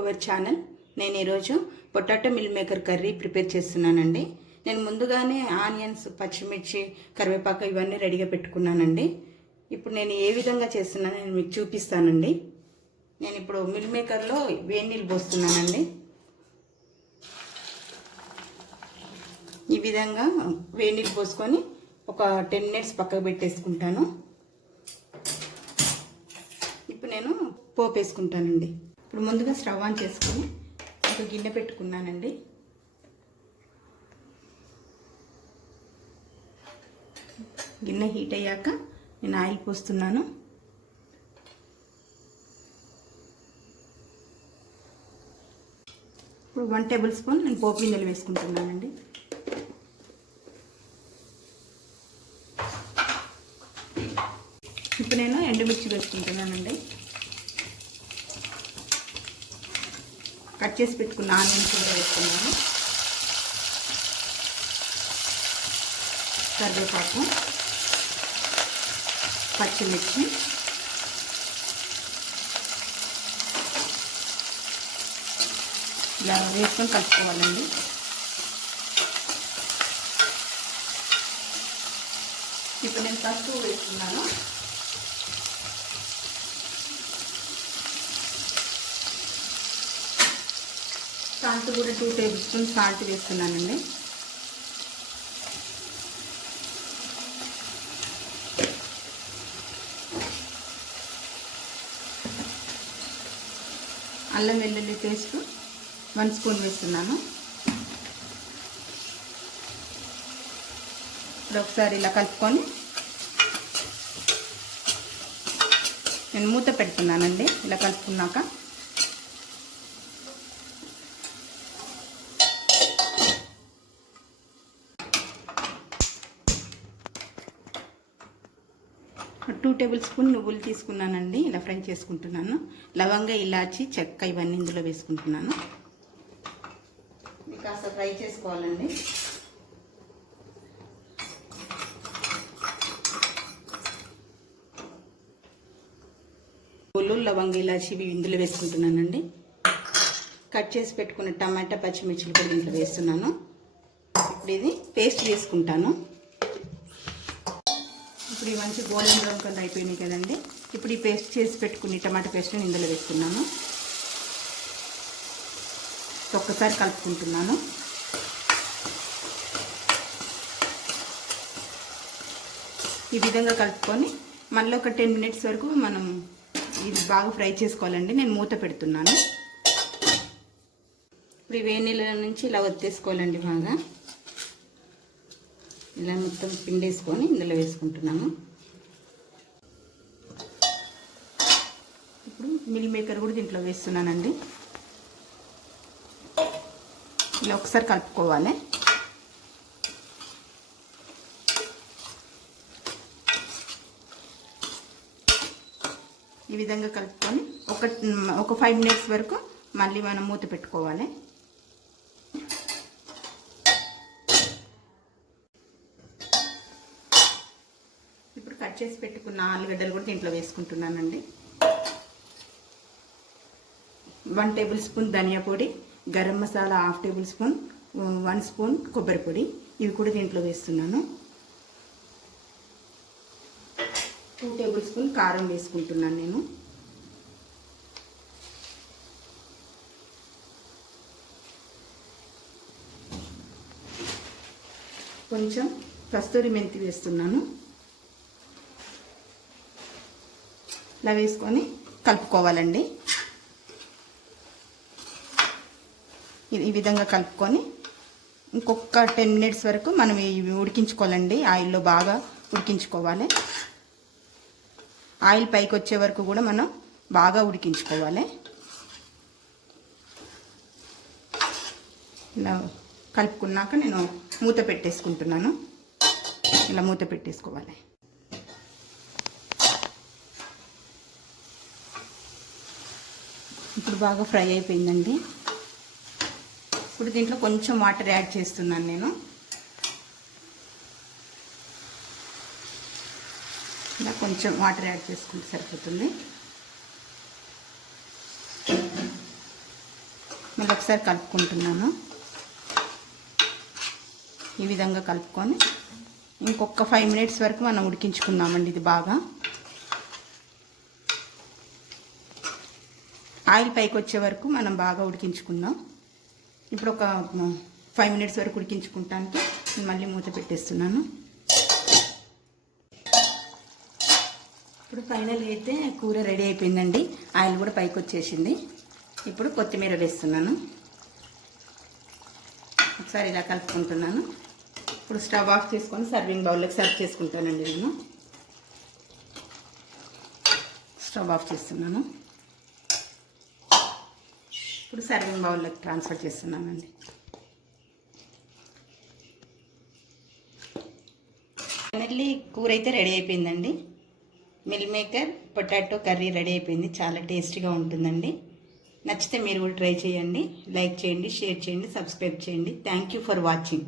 Our channel. నేను ఈరోజు potato meal maker curry prepare చేస్తున్నానండి. నేను ముందుగానే ఆనియన్స్, పచ్చిమిర్చి, కరివేపాకు ఇవన్నీ రెడీగా పెట్టుకున్నానండి. ఇప్పుడు నేను ఏ విధంగా చేస్తున్నానో నేను మీకు చూపిస్తానండి. నేను ఇప్పుడు మిల్ మేకర్లో వేడి నీళ్ళు పోస్తున్నానండి. ఈ విధంగా వేడి నీళ్ళు పోసుకొని ఒక 10 మినిట్స్ పక్కకు పెట్టేసుకుంటాను. ఇప్పుడు నేను పోపు వేసుకుంటానండి. ఇప్పుడు ముందుగా స్టవ్ ఆన్ చేసుకొని ఒక గిన్నె పెట్టుకున్నానండి. గిన్నె హీట్ అయ్యాక నేను ఆయిల్ పోస్తున్నాను. ఇప్పుడు 1 టేబుల్ స్పూన్ నేను పోపు గింజలు వేసుకుంటున్నానండి. ఇప్పుడు నేను ఎండుమిర్చి వేసుకుంటున్నానండి. కట్ చేసి పెట్టుకున్న ఆనియన్స్ కూడా వేసుకున్నాను. కరివేపాకు, పచ్చిమిర్చి, ఇలా వేసుకొని కలుపుకోవాలండి. ఇప్పుడు నేను పసుపు వేస్తున్నాను. సాల్ట్ కూడా 2 టేబుల్ స్పూన్ సాల్ట్ వేస్తున్నానండి. అల్లం వెల్లుల్లి పేస్ట్ 1 స్పూన్ వేస్తున్నాను. ఇప్పుడు ఒకసారి ఇలా కలుపుకొని నేను మూత పెడుతున్నానండి. ఇలా కలుపుకున్నాక టూ టేబుల్ స్పూన్ నువ్వులు తీసుకున్నానండి. ఇలా ఫ్రై చేసుకుంటున్నాను. లవంగ, ఇలాచి, చెక్క ఇవన్నీ ఇందులో వేసుకుంటున్నాను. ఇది కాస్త ఫ్రై చేసుకోవాలండి. నువ్వులు, లవంగ, ఇలాచి ఇవి ఇందులో వేసుకుంటున్నానండి. కట్ చేసి పెట్టుకున్న టమాటా, పచ్చిమిర్చిలు కూడా ఇందులో వేస్తున్నాను. ఇప్పుడు ఇది పేస్ట్ చేసుకుంటాను. ఇప్పుడు ఈ మంచి గోల్డెన్ బ్రౌన్ కలర్ అయిపోయినాయి కదండి. ఇప్పుడు ఈ పేస్ట్ చేసి పెట్టుకుని టమాటా పేస్ట్ని ఇందులో వేస్తున్నాను. ఒక్కసారి కలుపుకుంటున్నాను. ఈ విధంగా కలుపుకొని మళ్ళీ ఒక 10 మినిట్స్ వరకు మనం ఇది బాగా ఫ్రై చేసుకోవాలండి. నేను మూత పెడుతున్నాను. ఇప్పుడు ఈ వేడి నీళ్ళ నుంచి ఇలా వత్తేసుకోవాలండి. బాగా ఇలా మొత్తం పిండేసుకొని ఇందులో వేసుకుంటున్నాను. ఇప్పుడు మిల్ మేకర్ కూడా దీంట్లో వేస్తున్నానండి. ఇలా ఒకసారి కలుపుకోవాలి. ఈ విధంగా కలుపుకొని ఒక 5 మినిట్స్ వరకు మళ్ళీ మనం మూత పెట్టుకోవాలి. ఇప్పుడు కట్ చేసి పెట్టుకున్న ఆలుగడ్డలు కూడా దీంట్లో వేసుకుంటున్నానండి. 1 టేబుల్ స్పూన్ ధనియా పొడి, garam masala 1/2 table spoon, 1 spoon కొబ్బరి పొడి ఇవి కూడా దీంట్లో వేస్తున్నాను. 2 టేబుల్ స్పూన్ కారం వేసుకుంటున్నాను నేను. కొంచెం కస్తూరి మెంతి వేస్తున్నాను. ఇలా వేసుకొని కలుపుకోవాలండి. ఈ విధంగా కలుపుకొని ఇంకొక 10 మినిట్స్ వరకు మనం ఇవి ఉడికించుకోవాలండి. ఆయిల్లో బాగా ఉడికించుకోవాలి. ఆయిల్ పైకి వచ్చే వరకు కూడా మనం బాగా ఉడికించుకోవాలి. ఇలా కలుపుకున్నాక నేను మూత పెట్టేసుకుంటున్నాను. ఇలా మూత పెట్టేసుకోవాలి. ఇప్పుడు బాగా ఫ్రై అయిపోయిందండి. ఇప్పుడు దీంట్లో కొంచెం వాటర్ యాడ్ చేస్తున్నాను నేను. ఇలా కొంచెం వాటర్ యాడ్ చేసుకుంటే సరిపోతుంది. మళ్ళీ ఒకసారి కలుపుకుంటున్నాను. ఈ విధంగా కలుపుకొని ఇంకొక 5 మినిట్స్ వరకు మనం ఉడికించుకుందామండి. ఇది బాగా ఆయిల్ పైకి వచ్చే వరకు మనం బాగా ఉడికించుకుందాం. ఇప్పుడు ఒక 5 మినిట్స్ వరకు ఉడికించుకుంటానికి నేను మళ్ళీ మూత పెట్టేస్తున్నాను. ఇప్పుడు ఫైనల్గా అయితే కూర రెడీ అయిపోయిందండి. ఆయిల్ కూడా పైకి వచ్చేసింది. ఇప్పుడు కొత్తిమీర వేస్తున్నాను. ఒకసారి ఇలా కలుపుకుంటున్నాను. ఇప్పుడు స్టవ్ ఆఫ్ చేసుకొని సర్వింగ్ బౌల్లోకి సర్వ్ చేసుకుంటానండి. నేను స్టవ్ ఆఫ్ చేస్తున్నాను. ఇప్పుడు సర్వింగ్ బౌల్లోకి ట్రాన్స్ఫర్ చేస్తున్నానండి. ఫైనల్లీ కూర అయితే రెడీ అయిపోయిందండి. Meal maker potato curry ready అయిపోయింది. చాలా టేస్టీగా ఉంటుందండి. నచ్చితే మీరు కూడా ట్రై చేయండి. లైక్ చేయండి, షేర్ చేయండి, సబ్స్క్రైబ్ చేయండి. Thank you for watching.